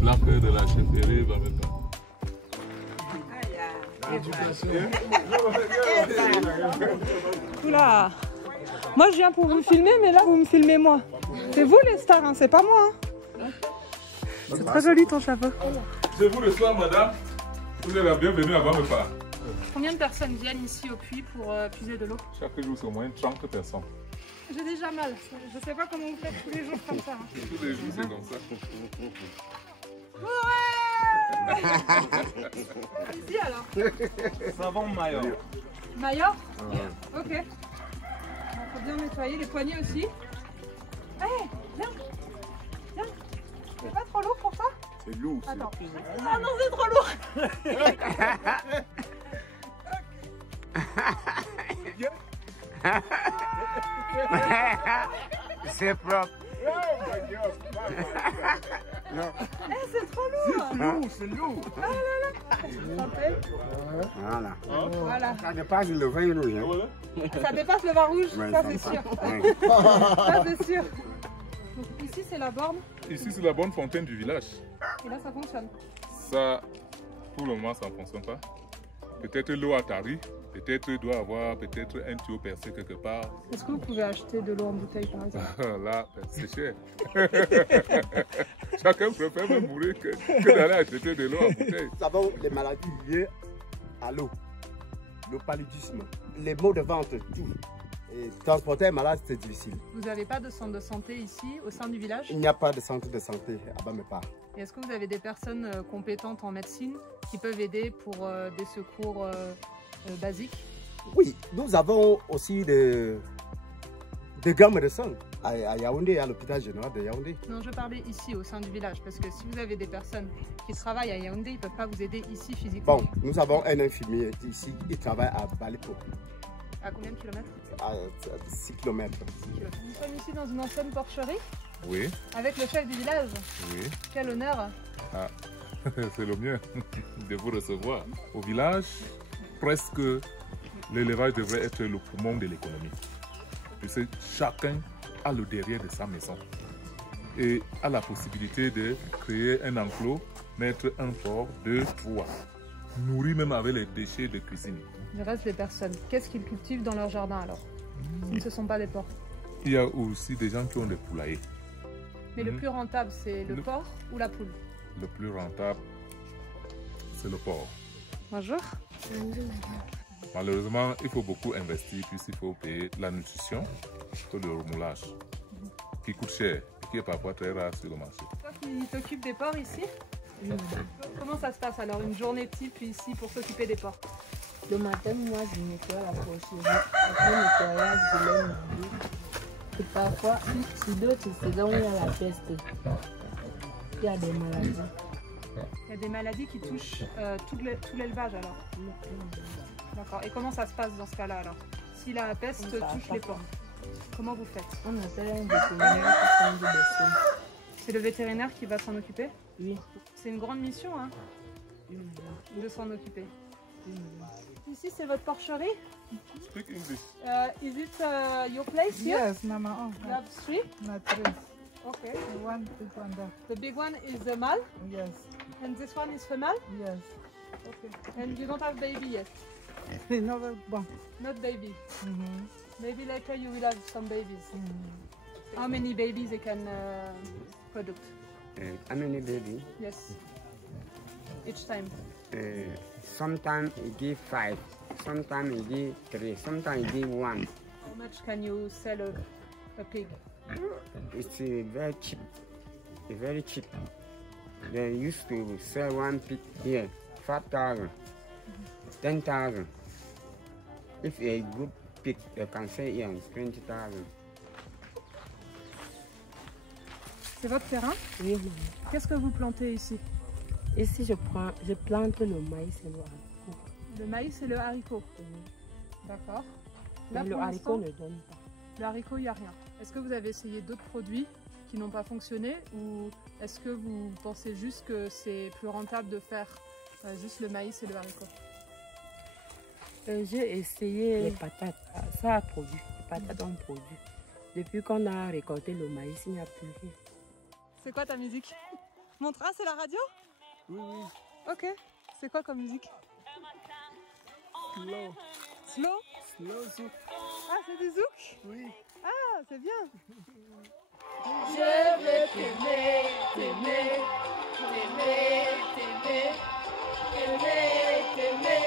plaque de la chefferie va me pas. Oula. Moi je viens pour vous filmer, mais là vous me filmez moi. C'est vous les stars, hein, c'est pas moi. Hein. C'est très joli ton chapeau. C'est vous le soir, madame. Vous êtes la bienvenue avant me pas. Combien de personnes viennent ici au puits pour puiser de l'eau? Chaque jour, c'est au moins 30 personnes. J'ai déjà mal. Je sais pas comment vous faites tous les jours comme ça. Hein. Tous les jours, c'est comme ça. Ouais. Ici alors. Savon Mayor. Mayor? Ok. Il faut bien nettoyer les poignets aussi. Allez, viens. Viens. C'est pas trop lourd pour ça? C'est lourd. Attends. Ah non, c'est trop lourd. C'est propre. C'est trop lourd. C'est lourd. Ah là là. Voilà. Voilà. Ça dépasse le vin rouge. Hein. Ça dépasse le vin rouge, Ouais, ça ça c'est passe. sûr. Ouais. Ça c'est sûr. Donc ici c'est la borne Ici, c'est la bonne fontaine du village. et là ça fonctionne. Ça, pour le moment, ça ne fonctionne pas. Peut-être l'eau a tari. Peut-être doit avoir peut-être un tuyau percé quelque part. Est-ce que vous pouvez acheter de l'eau en bouteille par exemple? Là, c'est cher. Chacun préfère même mourir que d'aller acheter de l'eau en bouteille. Nous avons les maladies liées à l'eau, le paludisme, les maux de ventre, tout. Et transporter un malade, c'est difficile. Vous n'avez pas de centre de santé ici au sein du village? Il n'y a pas de centre de santé à Bamepar. Et est-ce que vous avez des personnes compétentes en médecine qui peuvent aider pour des secours basiques? Oui, nous avons aussi de grands médecins à Yaoundé, à l'hôpital général de Yaoundé. Non, je parlais ici au sein du village parce que si vous avez des personnes qui travaillent à Yaoundé, ils ne peuvent pas vous aider ici physiquement. Bon, nous avons un infirmier ici, il travaille à Balipo, À combien de kilomètres? à 6 km. Nous sommes ici dans une ancienne porcherie Oui, avec le chef du village. oui. Quel honneur! Ah, c'est le mieux de vous recevoir. Au village, presque l'élevage devrait être le poumon de l'économie. Puisque chacun a le derrière de sa maison et a la possibilité de créer un enclos, mettre un fort, 2, 3. Nourrir même avec les déchets de cuisine. Il reste des personnes. Qu'est-ce qu'ils cultivent dans leur jardin alors? Si ce ne sont pas des porcs. Il y a aussi des gens qui ont des poulaillers. Mais le plus rentable, c'est le porc ou la poule? Le plus rentable, c'est le porc. Bonjour. Malheureusement, il faut beaucoup investir puisqu'il faut payer la nutrition et le remoulage qui coûte cher et qui est parfois très rare sur le marché. Toi qui t'occupes des porcs ici, comment ça se passe alors une journée type ici pour s'occuper des porcs? Le matin, moi, je nettoie la porcherie. Après le nettoyage, je les nourris. Et parfois, sur d'autres saisons, il y a la peste. Il y a des maladies. Il y a des maladies qui touchent tout l'élevage alors. D'accord. Et comment ça se passe dans ce cas-là alors? Si la peste touche les porcs, comment vous faites? On appelle un vétérinaire qui prend des personnes. C'est le vétérinaire qui va s'en occuper? Oui. C'est une grande mission hein, Oui, madame. de s'en occuper. Oui, madame. Ici c'est votre porcherie? Speak English. Is it your place here? Yes, Mama. Oh, You have three? mattress. Okay. One big one there. The big one is the male Yes, and this one is female? yes. Okay. And you don't have baby yet? Another one. Not baby. Mm-hmm. Maybe later you will have some babies. How many babies they can produce? How many baby? Yes. Each time. Sometimes he give 5, sometimes he give 3, sometimes he give 1. How much can you sell a pig? It's very cheap. Very cheap. They used to sell one pig here, 5,000, 10,000. If a good pig, they can sell here 20,000. C'est votre terrain? Oui, maman. Qu'est-ce que vous plantez ici? Ici, je plante le maïs et le haricot. Le maïs et le haricot. D'accord. Là, Mais le pour haricot l'instant, ne donne pas. le haricot, il n'y a rien. Est-ce que vous avez essayé d'autres produits qui n'ont pas fonctionné ou est-ce que vous pensez juste que c'est plus rentable de faire juste le maïs et le haricot? J'ai essayé les patates. Ça a produit. Les patates ont produit. Depuis qu'on a récolté le maïs, il n'y a plus rien. C'est quoi ta musique? Montre, ah, c'est la radio? Oui, oui. Ok. C'est quoi comme musique? Slow. Slow? Slow zouk. Ah, c'est du zouk? Oui. Ah, c'est bien. Je veux t'aimer, t'aimer, t'aimer, t'aimer, t'aimer, t'aimer,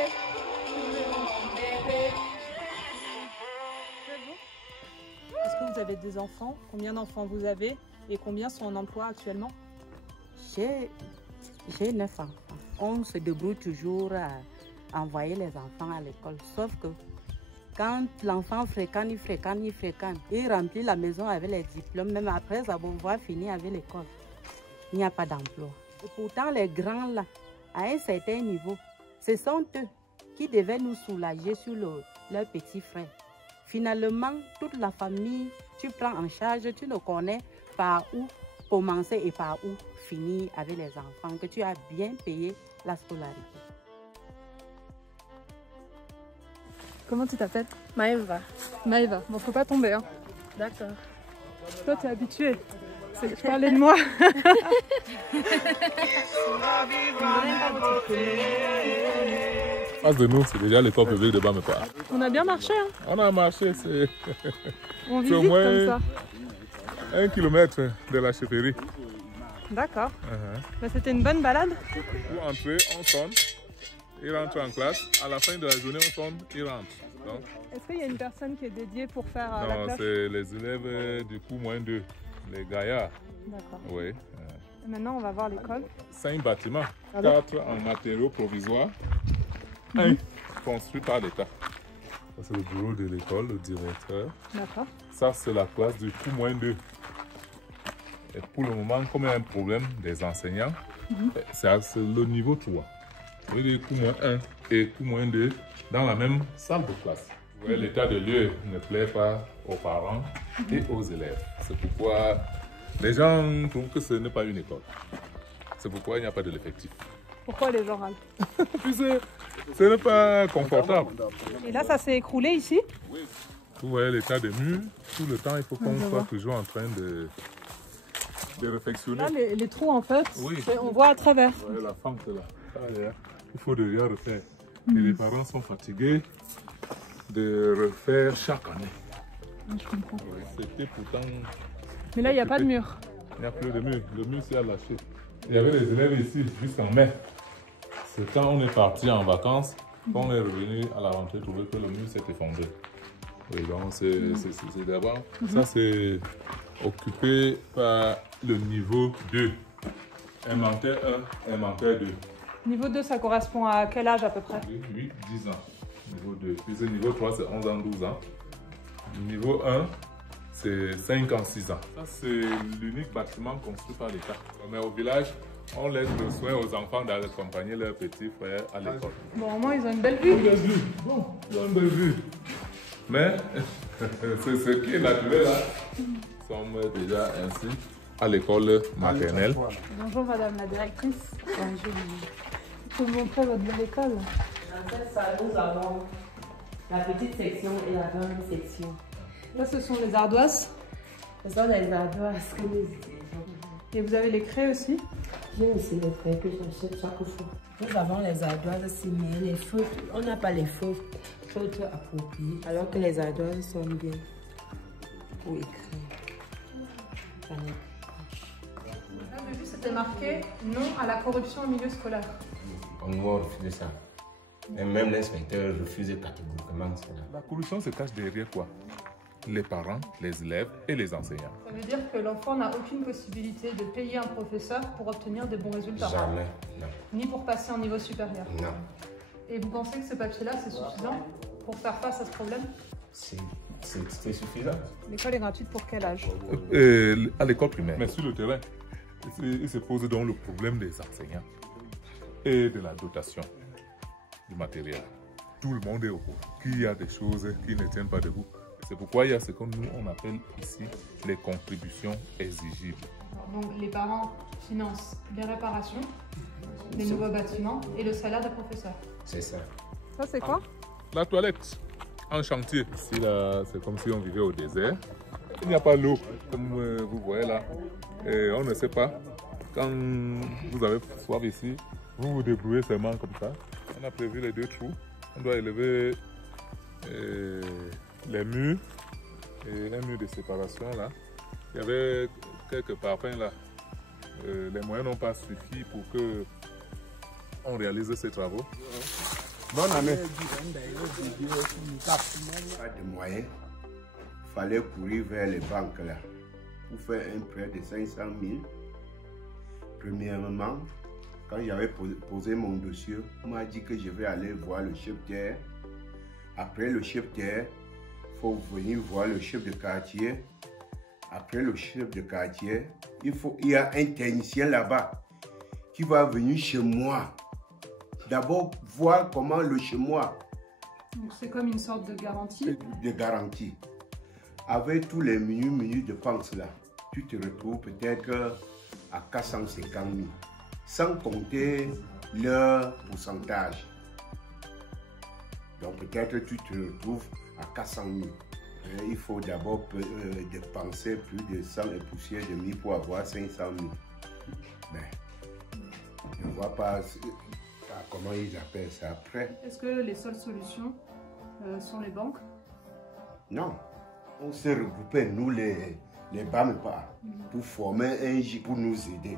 mon bébé. Est-ce que vous avez des enfants? Combien d'enfants vous avez? Et combien sont en emploi actuellement? J'ai 9 enfants. On se débrouille toujours à envoyer les enfants à l'école. Sauf que quand l'enfant fréquente, il remplit la maison avec les diplômes, même après avoir fini avec l'école. Il n'y a pas d'emploi. Et pourtant, les grands là, à un certain niveau, ce sont eux qui devaient nous soulager sur leurs petits frères. Finalement, toute la famille, tu prends en charge, tu ne connais par où commencer et par où finir avec les enfants, que tu as bien payé la scolarité. Comment tu t'appelles? Maëva. Maëva. Bon, faut pas tomber, hein. D'accord. Toi, t'es habituée. Je parlais de moi. En face de nous, c'est déjà l'école publique de Bamekwa. On a bien marché, hein. On a marché, c'est On au visite moins comme ça. 1 kilomètre de la chefferie. D'accord. Bah, c'était une bonne balade. Pour entrer, on sonne, il rentre en classe. À la fin de la journée, on sonne, il rentre. Donc, Est-ce qu'il y a une personne qui est dédiée pour faire la non, cloche? c'est les élèves du coup moins 2, les gaillards. D'accord. Oui. Et maintenant, on va voir l'école. 5 bâtiments, Ah bon? 4 en matériaux provisoires, 1 construit par l'État. Ça, c'est le bureau de l'école, le directeur. D'accord. Ça, c'est la classe du coup moins 2. Et pour le moment, comme il y a un problème des enseignants, c'est le niveau 3. Vous voyez, coup moins 1 et coup moins 2 dans la même salle de classe. Vous voyez, l'état de lieu ne plaît pas aux parents et aux élèves. C'est pourquoi les gens trouvent que ce n'est pas une école. C'est pourquoi il n'y a pas de l'effectif. Pourquoi les gens râlent? Puis ce n'est pas confortable. Et là, ça s'est écroulé ici? Vous voyez l'état des murs, tout le temps, il faut qu'on soit toujours en train de réfectionner. Là, les trous, en fait, Oui. on voit à travers. Vous voyez la fente là. Derrière. Il faut déjà refaire. Et les parents sont fatigués de refaire chaque année. Je comprends. Oui, c'était pourtant. Mais là, il n'y a pas de mur. Il n'y a plus de mur. Le mur s'est lâché. Il y avait des élèves ici jusqu'en mai. C'est quand on est parti en vacances, quand on est revenu à la rentrée, trouver que le mur s'est effondré. Oui, donc c'est d'abord. Ça, c'est occupé par le niveau 2. Inventaire 1, inventaire 2. Niveau 2, ça correspond à quel âge à peu près? 8, 10 ans. Niveau 2. Puis le niveau 3, c'est 11 ans, 12 ans. Niveau 1, c'est 5 ans, 6 ans. Ça, c'est l'unique bâtiment construit par l'État. Mais au village, on laisse le soin aux enfants d'accompagner leurs petits frères à l'école. Bon, au moins, ils ont une belle vue. Une belle vue. Bon, ils ont une belle vue. Mais c'est ce qui est naturel là. Nous sommes déjà ainsi à l'école maternelle. Bonjour Madame la directrice. Bonjour. Je peux vous montrer votre belle école. Dans cette salle, nous avons la petite section et la grande section. Là, ce sont les ardoises. Ce sont les ardoises que nous utilisons. Et vous avez les craies aussi. J'ai aussi les feuilles que j'achète chaque fois. Nous avons les ardoises aussi, mais les feutres, on n'a pas les feutres appropriés, alors que les ardoises sont bien pour écrire. Là, j'ai vu, c'était marqué non à la corruption au milieu scolaire. On doit refuser ça. Et même l'inspecteur refusait catégoriquement cela. La corruption se cache derrière quoi? Les parents, les élèves et les enseignants. Ça veut dire que l'enfant n'a aucune possibilité de payer un professeur pour obtenir de bons résultats. Jamais, non. Ni pour passer en niveau supérieur. Non. Et vous pensez que ce papier-là, c'est suffisant pour faire face à ce problème? C'est suffisant. L'école est gratuite pour quel âge? À l'école primaire. Mais sur le terrain, il se pose donc le problème des enseignants et de la dotation du matériel. Tout le monde est au courant qu'il y a des choses qui ne tiennent pas debout. C'est pourquoi il y a ce que nous on appelle ici les contributions exigibles. Alors, donc les parents financent les réparations, les nouveaux bâtiments et le salaire des professeurs. C'est ça. Ça c'est quoi? La toilette en chantier. Ici là, c'est comme si on vivait au désert. Il n'y a pas l'eau, comme vous voyez là. Et on ne sait pas quand vous avez soif ici, vous vous débrouillez seulement comme ça. On a prévu les 2 trous. On doit élever les murs et un mur de séparation là. Il y avait quelques parpaings là. Les moyens n'ont pas suffi pour que on réalise ces travaux. Bonne année. Pas de moyens. Il fallait courir vers les banques là pour faire un prêt de 500 000. Premièrement, quand j'avais posé mon dossier, on m'a dit que je vais aller voir le chef terre. Après le chef terre, il faut venir voir le chef de quartier. Après le chef de quartier, il y a un technicien là-bas qui va venir chez moi. D'abord, voir comment le chez moi. Donc c'est comme une sorte de garantie. De garantie. Avec tous les menus de panse là, tu te retrouves peut-être à 450 000. Sans compter leur pourcentage. Donc peut-être tu te retrouves à 400 000. Il faut d'abord dépenser plus de 100 et poussières de 1000 pour avoir 500 000. Ben, je ne vois pas comment ils appellent ça après. Est-ce que les seules solutions sont les banques? Non. On s'est regroupés, nous les BAMEPA, pour former un J pour nous aider.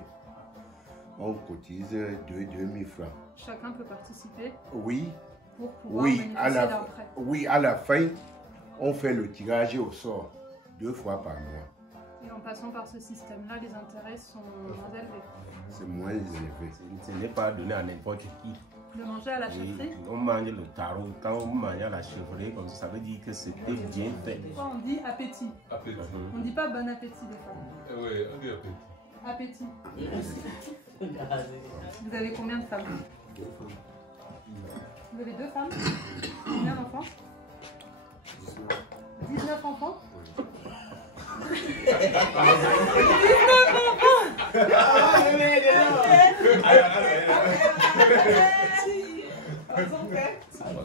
On cotise 2 000 francs. Chacun peut participer? Oui. Pour pouvoir bénéficier d'un prêt. Oui, à la fin, on fait le tirage au sort 2 fois par mois. Et en passant par ce système-là, les intérêts sont moins élevés. C'est moins élevé. Ce n'est pas donné à n'importe qui. De manger à la chefferie? On mange le tarot. Quand on mange à la chefferie, comme ça veut dire que c'était bien fait. Des fois, on dit appétit. Appétit. On ne dit pas bon appétit des fois. Oui, on dit appétit. Appétit. Vous avez combien de femmes? Vous avez 2 femmes? Combien d'enfants? 19 enfants? 19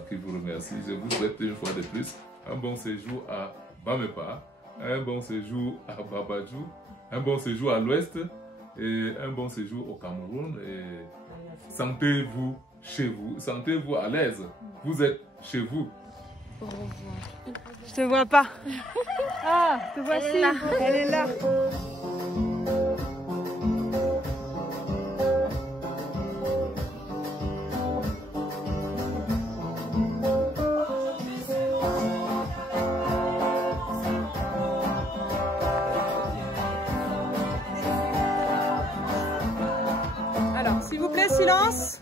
Qui vous remercie. Je vous souhaite une fois de plus un bon séjour à BAMEPA, un bon séjour à Babadjou, un bon séjour à l'Ouest et un bon séjour au Cameroun. Et sentez-vous chez vous, sentez-vous à l'aise. Vous êtes chez vous. Au revoir. Je te vois pas. Ah, te voici. Elle est là. Alors, s'il vous plaît, silence.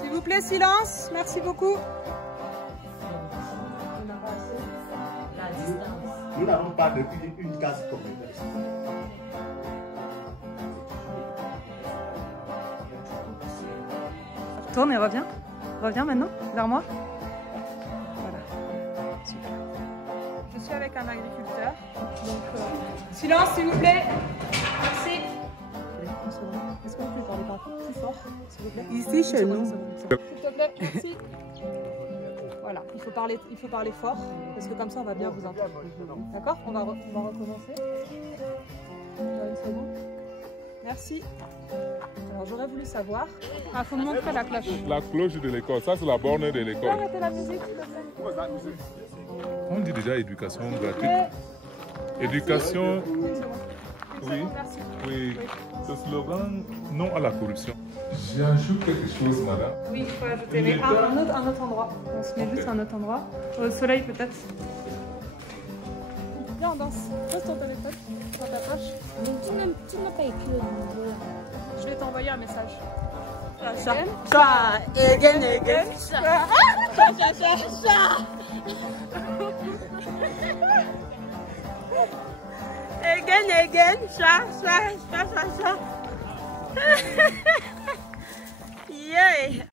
S'il vous plaît, silence. Merci beaucoup. Nous n'avons pas de une case comme ça. Tourne et reviens. Reviens maintenant vers moi. Voilà. Super. Je suis avec un agriculteur. Donc, silence, s'il vous plaît. Merci. Est-ce que vous pouvez parler plus fort, s'il vous plaît? Ici, chez nous. S'il te plaît, merci. Voilà, il faut parler fort, parce que comme ça on va bien vous entendre. D'accord? On va recommencer. Une seconde. Merci. Alors j'aurais voulu savoir. Ah, faut me montrer la cloche. La cloche de l'école, ça c'est la borne de l'école. Arrêtez la musique, s'il te plaît. On dit déjà éducation gratuite. Éducation. Oui, Merci. oui. Ce slogan, non à la corruption. J'ajoute quelque chose, madame. Oui, il faut ajouter, mais un autre endroit. On se met juste à un autre endroit. Au soleil peut-être. Viens, on danse. Pose ton téléphone dans ta poche. Tu n'as pas écrit le numéro là. Je vais t'envoyer un message. Again, again. Again, ça. Yeah.